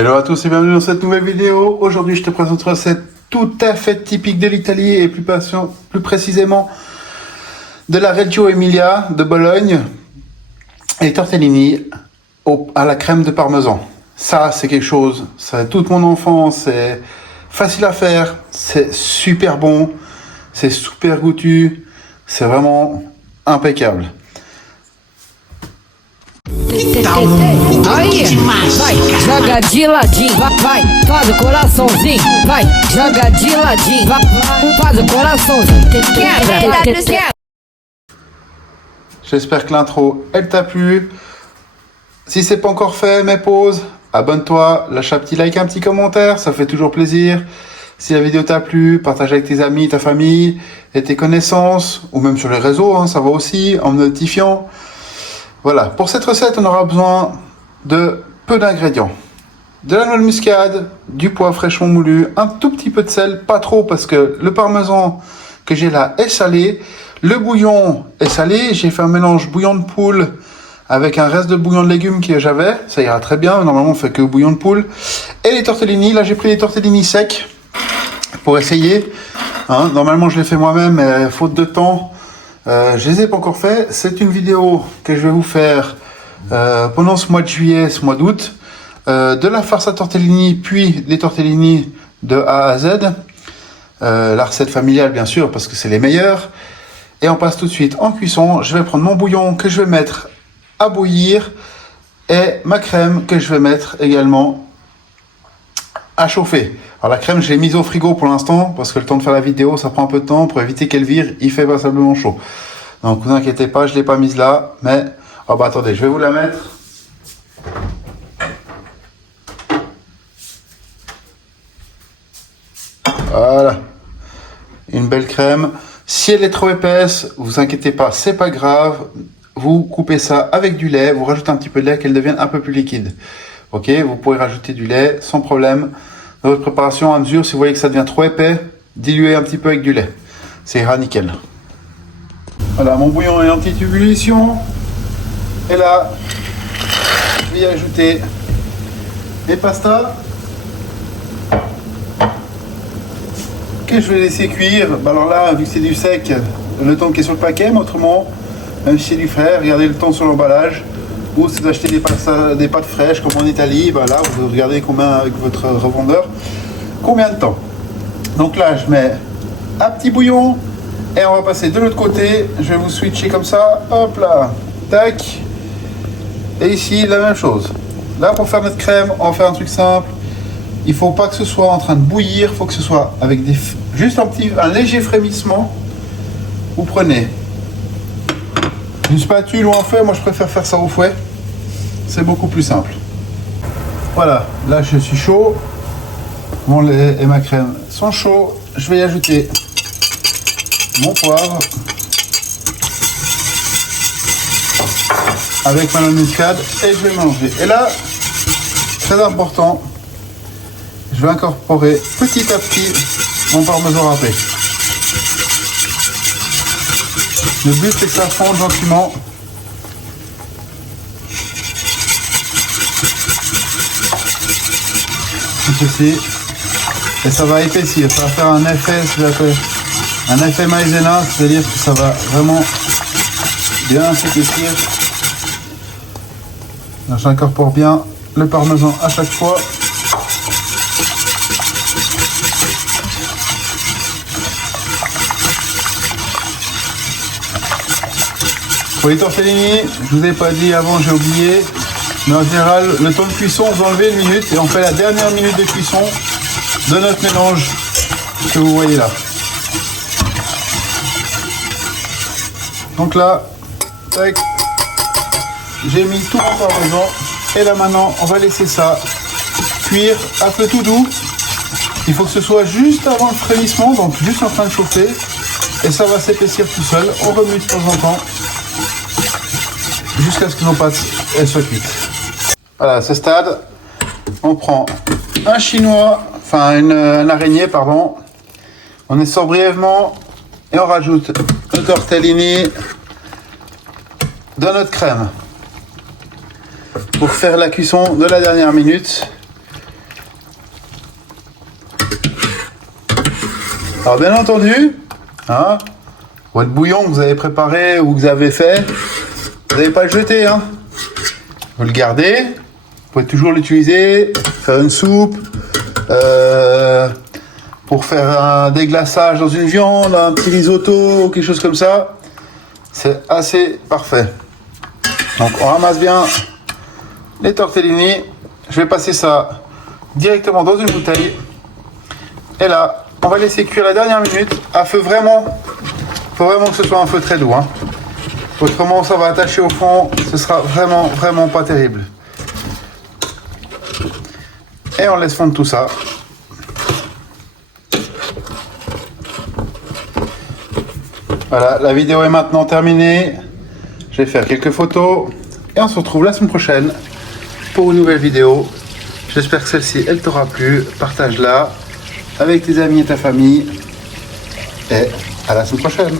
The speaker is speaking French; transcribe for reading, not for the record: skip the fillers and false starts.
Hello à tous et bienvenue dans cette nouvelle vidéo. Aujourd'hui, je te présente une recette tout à fait typique de l'Italie et plus précisément de la Reggio Emilia de Bologne, les tortellini à la crème de parmesan. Ça, c'est quelque chose, c'est toute mon enfance, c'est facile à faire, c'est super bon, c'est super goûtu, c'est vraiment impeccable. Aí, vai, joga de ladinho, vai, faz o coraçãozinho, vai, joga de ladinho, vai, faz o coraçãozinho, quebra. J'espère que l'intro, elle t'a plu. Si c'est pas encore fait, mets pause, abonne-toi, lâche un petit like, un petit commentaire, ça fait toujours plaisir. Si la vidéo t'a plu, partage avec tes amis, ta famille et tes connaissances, ou même sur les réseaux, hein, ça va aussi, en me notifiant. Voilà, pour cette recette, on aura besoin de peu d'ingrédients. De la noix de muscade, du poivre fraîchement moulu, un tout petit peu de sel, pas trop parce que le parmesan que j'ai là est salé. Le bouillon est salé, j'ai fait un mélange bouillon de poule avec un reste de bouillon de légumes que j'avais, ça ira très bien, normalement on fait que bouillon de poule. Et les tortellini, là j'ai pris les tortellini secs pour essayer. Hein, normalement je les fais moi-même, mais faute de temps, je les ai pas encore fait. C'est une vidéo que je vais vous faire pendant ce mois de juillet, ce mois d'août, de la farce à tortellini, puis des tortellini de A à Z. La recette familiale bien sûr, parce que c'est les meilleurs. Et on passe tout de suite en cuisson. Je vais prendre mon bouillon que je vais mettre à bouillir et ma crème que je vais mettre également à chauffer. Alors la crème, je l'ai mise au frigo pour l'instant parce que le temps de faire la vidéo, ça prend un peu de temps pour éviter qu'elle vire. Il fait passablement chaud. Donc vous inquiétez pas, je l'ai pas mise là, mais oh bah attendez, je vais vous la mettre. Voilà, une belle crème. Si elle est trop épaisse, vous inquiétez pas, c'est pas grave. Vous coupez ça avec du lait, vous rajoutez un petit peu de lait qu'elle devienne un peu plus liquide. Ok, vous pourrez rajouter du lait sans problème. Dans votre préparation, à mesure, si vous voyez que ça devient trop épais, diluez un petit peu avec du lait. Ça ira nickel. Voilà, mon bouillon est en petite ébullition. Et là, je vais y ajouter les pastas que je vais laisser cuire. Alors là, vu que c'est du sec, le temps qui est sur le paquet, mais autrement, même si c'est du frais, regardez le temps sur l'emballage. Ou si vous achetez des pâtes fraîches comme en Italie, bah là, vous regardez combien avec votre revendeur, combien de temps. Donc là, je mets un petit bouillon et on va passer de l'autre côté. Je vais vous switcher comme ça, hop là, tac. Et ici, la même chose. Là, pour faire notre crème, on va faire un truc simple. Il ne faut pas que ce soit en train de bouillir, il faut que ce soit avec juste un léger frémissement. Vous prenez une spatule ou un fouet, moi je préfère faire ça au fouet, c'est beaucoup plus simple. Voilà, là je suis chaud, mon lait et ma crème sont chauds, je vais y ajouter mon poivre avec ma noix de muscade et je vais mélanger. Et là, très important, je vais incorporer petit à petit mon parmesan râpé. Le but c'est que ça fonde gentiment. Comme ceci. Et ça va épaissir, ça va faire un effet maïzena, c'est-à-dire que ça va vraiment bien s'épaissir. J'incorpore bien le parmesan à chaque fois. Pour les tortellini, je vous ai pas dit avant, j'ai oublié, mais en général, le temps de cuisson, vous enlevez une minute et on fait la dernière minute de cuisson de notre mélange que vous voyez là. Donc là, tac, j'ai mis tout mon parmesan et là maintenant, on va laisser ça cuire à feu tout doux. Il faut que ce soit juste avant le frémissement, donc juste en train de chauffer et ça va s'épaissir tout seul. On remue de temps en temps jusqu'à ce que nos pâtes soient cuites. Voilà, à ce stade, on prend un chinois, enfin une araignée, pardon. On essore brièvement et on rajoute le tortellini dans notre crème. Pour faire la cuisson de la dernière minute, Alors bien entendu, hein, votre bouillon que vous avez préparé ou que vous avez fait, vous n'allez pas le jeter. Hein. Vous le gardez, vous pouvez toujours l'utiliser, faire une soupe, pour faire un déglaçage dans une viande, un petit risotto, quelque chose comme ça. C'est assez parfait. Donc on ramasse bien les tortellini. Je vais passer ça directement dans une bouteille. Et là, on va laisser cuire la dernière minute à feu vraiment. Il faut vraiment que ce soit un feu très doux. Hein. Autrement, ça va attacher au fond. Ce sera vraiment pas terrible. Et on laisse fondre tout ça. Voilà, la vidéo est maintenant terminée. Je vais faire quelques photos. Et on se retrouve la semaine prochaine pour une nouvelle vidéo. J'espère que celle-ci, elle t'aura plu. Partage-la avec tes amis et ta famille. Et à la semaine prochaine.